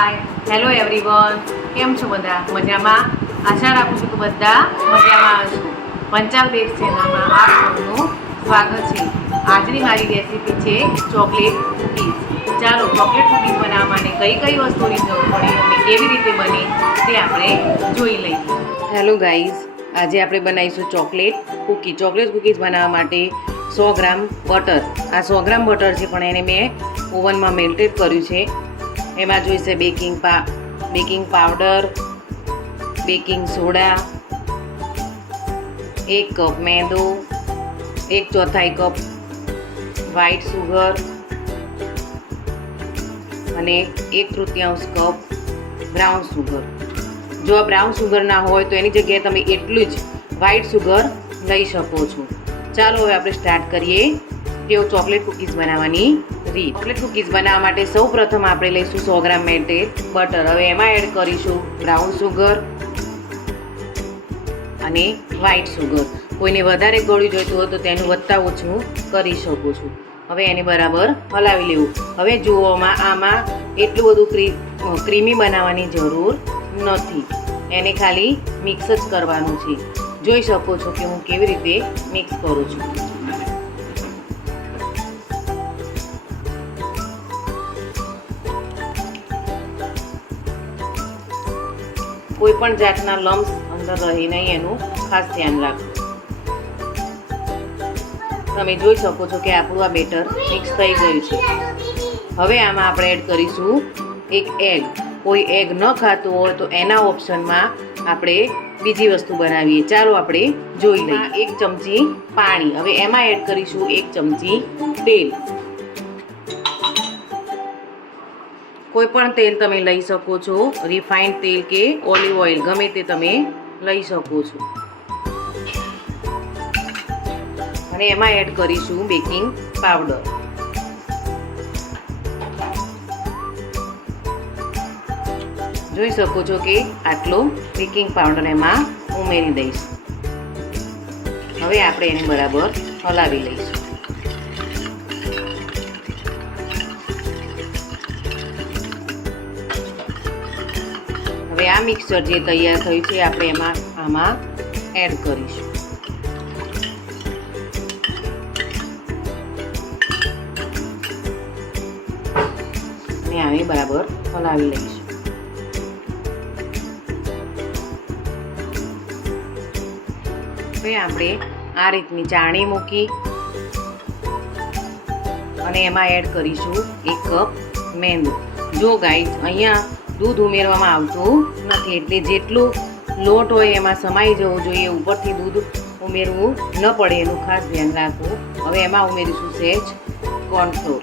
Hi hello everyone, કેમ છો બધા? મજામાં? આશા રાખું છું કે બધા મજામાં હશો. પંચાલ બેક્સ ચેનલમાં આપ સૌનું સ્વાગત છે. આજની મારી રેસીપી છે ચોકલેટ કૂકીઝ. ચાલો ચોકલેટ કૂકીઝ બનાવવા માટે કઈ કઈ વસ્તુની જરૂર પડે અને કેવી રીતે બને તે આપણે જોઈ લઈએ. હેલો ગાઈઝ, આજે આપણે બનાવીશું ચોકલેટ કૂકી. ચોકલેટ કૂકીઝ બનાવવા માટે 100 ગ્રામ બટર. આ 100 ગ્રામ બટર છે, પણ એને મેં ઓવનમાં મેલ્ટેડ કર્યું છે. એમાં જોઈશે baking powder, baking soda, 1 cup મેંદો, 1/4 કપ વ્હાઈટ સુગર અને 1/3 કપ બ્રાઉન સુગર. જો આ બ્રાઉન સુગર ના હોય તો એની જગ્યાએ તમે એટલું જ વ્હાઈટ સુગર લઈ શકો છો. ચાલો હવે આપણે સ્ટાર્ટ કરીએ તેઓ ચોકલેટ કૂકીઝ બનાવવાની રીત. ચોકલેટ કૂકીઝ બનાવવા માટે સૌ પ્રથમ આપણે લઈશું 100 ગ્રામ મેલ્ટેડ બટર. હવે એમાં એડ કરીશું બ્રાઉન સુગર અને વ્હાઈટ સુગર. કોઈને વધારે ગળ્યું જોઈતું હોય તો તેનું વધતા ઓછું કરી શકો છો. હવે એને બરાબર હલાવી લેવું. હવે જુઓ, આમાં એટલું બધું ક્રીમી બનાવવાની જરૂર નથી. એને ખાલી મિક્સ જ કરવાનું છે. જોઈ શકો છો કે હું કેવી રીતે મિક્સ કરું છું. કોઈ પણ જાતના લમ્સ અંદર રહે નહીં, એનું ખાસ ધ્યાન રાખો. તમે જોઈ શકો છો કે આપણું આ બેટર મિક્સ થઈ ગયું છે. હવે આમાં આપણે એડ કરીશું 1 એગ. કોઈ એગ ન ખાતું હોય તો એના ઓપ્શનમાં આપણે બીજી વસ્તુ બનાવીએ. ચાલો આપણે જોઈ લઈએ. 1 ચમચી પાણી. હવે એમાં એડ કરીશું 1 ચમચી તેલ. કોઈ પણ તેલ તમે લઈ શકો છો, રિફાઇન્ડ તેલ કે ઓલિવ ઓઇલ, ગમે તે તમે લઈ શકો છો. અને એમાં એડ કરીશું બેકિંગ પાવડર. જોઈ શકો છો કે આટલો બેકિંગ પાવડર એમાં ઉમેરી દઈશું. હવે આપણે એને બરાબર હલાવી લઈશું. હવે આ મિક્સર જે તૈયાર થયું છે આપણે આમાં એડ કરીશું. અને આને બરાબર હલાવી લઈશું. હવે આપણે આ રીતની ચાળણી મૂકી અને એમાં એડ કરીશું 1 કપ મેંદો. જો ગાઈસ, અહીંયા દૂધ ઉમેરવામાં આવતું નથી, એટલે જેટલું લોટ હોય એમાં સમાઈ જવું જોઈએ. ઉપરથી દૂધ ઉમેરવું ન પડે એનું ખાસ ધ્યાન રાખવું. હવે એમાં ઉમેરીશું સહેજ કોર્નફ્લોર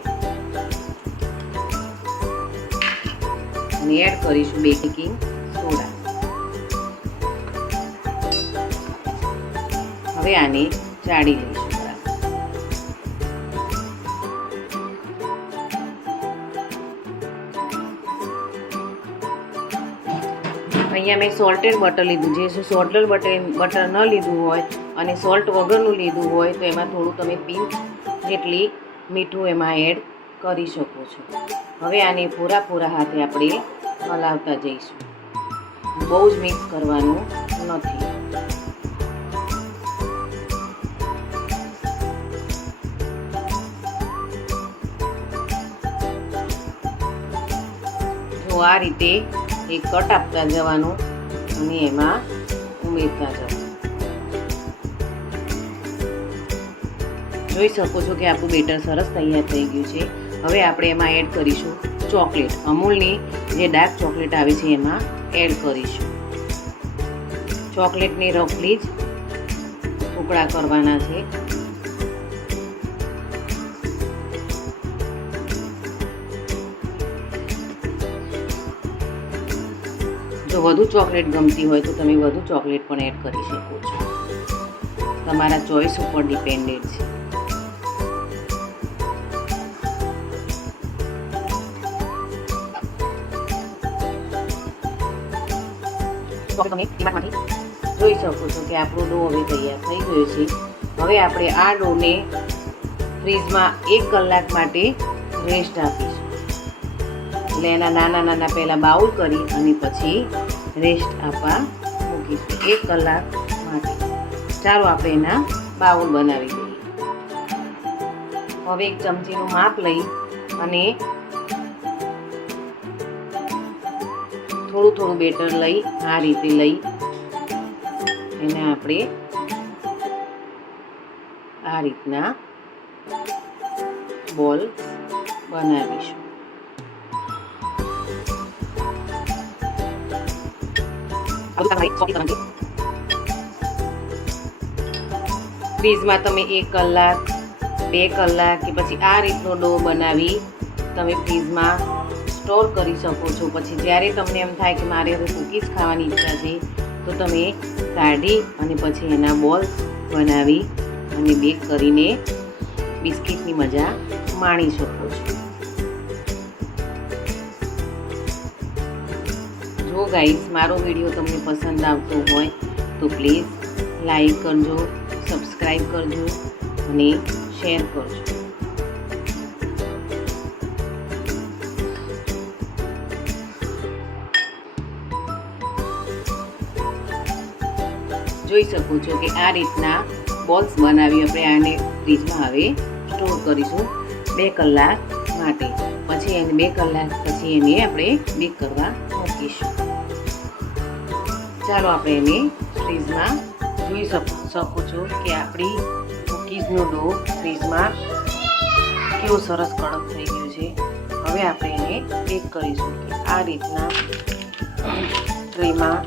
અને એડ કરીશું બેકિંગ સોડા. હવે આને ચાળી લઈશું. અહીંયા મેં સોલ્ટેડ બટર લીધું છે. સોલ્ટેડ બટર ન લીધું હોય અને સોલ્ટ વગરનું લીધું હોય તો એમાં થોડું તમે પિંચ જેટલી મીઠું એમાં એડ કરી શકો છો. હવે આને પૂરા હાથે આપણે હલાવતા જઈશું. બહુ જ મિક્સ કરવાનું નથી. જો આ રીતે એક કટ આપતા જવાનું અને એમાં ઉમેરતા જવાનું. જોઈ શકો છો કે આપણું બેટર સરસ તૈયાર થઈ ગયું છે. હવે આપણે એમાં એડ કરીશું ચોકલેટ. અમૂલની જે ડાર્ક ચોકલેટ આવે છે એમાં એડ કરીશું. ચોકલેટની રફલી જ ટુકડા કરવાના છે. જો વધુ ચોકલેટ ગમતી હોય તો તમે વધુ ચોકલેટ પણ એડ કરી શકો છો. તમારા ચોઈસ ઉપર ડિપેન્ડેડ છે. તમે ડીમાર્ટમાંથી જોઈ શકો છો કે આપણો ડો હવે તૈયાર થઈ ગયો છે. હવે આપણે આ ડોને ફ્રીજમાં 1 કલાક માટે રેસ્ટ આપીશું. એટલે એના નાના નાના પહેલાં બાઉલ કરી અને પછી રેસ્ટ આપવા મૂકીશું 1 કલાક માટે. ચાલો આપણે એના બાઉલ બનાવી દઈએ. હવે 1 ચમચીનું માપ લઈ અને થોડું થોડું બેટર લઈ આ રીતે લઈ એને આપણે આ રીતના બોલ બનાવીશું. ફ્રીજમાં તમે 1 કલાક 2 કલાક કે પછી આ રીતનો ડો બનાવી તમે ફ્રીજમાં સ્ટોર કરી શકો છો. પછી જ્યારે તમને એમ થાય કે મારે હવે કૂકીઝ ખાવાની ઈચ્છા છે તો તમે કાઢી અને પછી એના બોલ્સ બનાવી અને બેક કરીને બિસ્કિટની મજા માણી શકો છો. જો ગાઈસ મારો વિડીયો તમને પસંદ આવતો હોય તો પ્લીઝ લાઈક કરજો, સબસ્ક્રાઈબ કરજો અને શેર કરજો. જોઈ શકો છો કે આ રીતના બોલ્સ બનાવી આપણે આને ફ્રીજમાં હવે સ્ટોર કરીશું 2 કલાક માટે. પછી એને 2 કલાક પછી એને આપણે બેક કરવા મૂકીશું. ચાલો આપણે એને ફ્રીજમાં જોઈ શકો છો કે આપણી કૂકીઝનો ડો ફ્રીજમાં કેવો સરસ કડક થઈ ગયો છે. હવે આપણે એને બેક કરીશું. આ રીતના ટ્રેમાં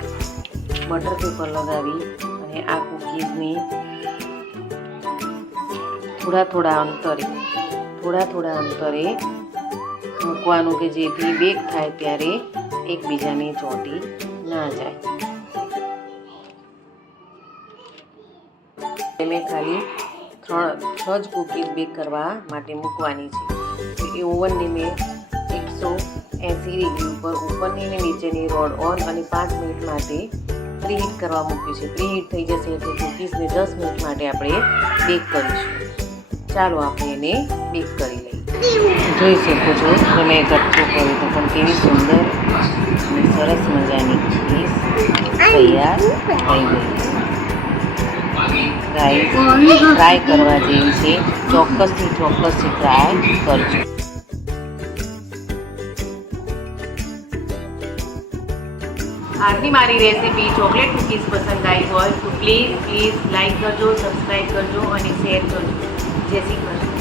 બટર પેપર લગાવી અને આ કૂકીઝની થોડા થોડા અંતરે મૂકવાનું કે જેથી બેક થાય ત્યારે એકબીજાને ચોંટી ના જાય. મેં ખાલી 6 જ કૂકીઝ બેક કરવા માટે મૂકવાની છે. એ ઓવનને મેં 180 ડિગ્રી ઉપરની અને નીચેની રોડ ઓન અને 5 મિનિટ માટે પ્રીહીટ કરવા મૂક્યું છે. પ્રીહીટ થઈ જશે એટલે કૂકીઝને 10 મિનિટ માટે આપણે બેક કરીશું. ચાલો આપણે એને બેક કરી લઈએ. જોઈ શકો છો તમે કટકો કર્યો તો પણ કેવી સુંદર અને સરસ મજાની કૂકીઝ તૈયાર થઈ ગઈ. ટ્રાય કરવા જેવી છે. ચોક્કસથી ટ્રાય કરજો. આજની મારી રેસીપી ચોકલેટ કૂકીઝ પસંદ આવી હોય તો પ્લીઝ લાઈક કરજો, સબસ્ક્રાઈબ કરજો અને શેર કરજો. જય શ્રી કૃષ્ણ.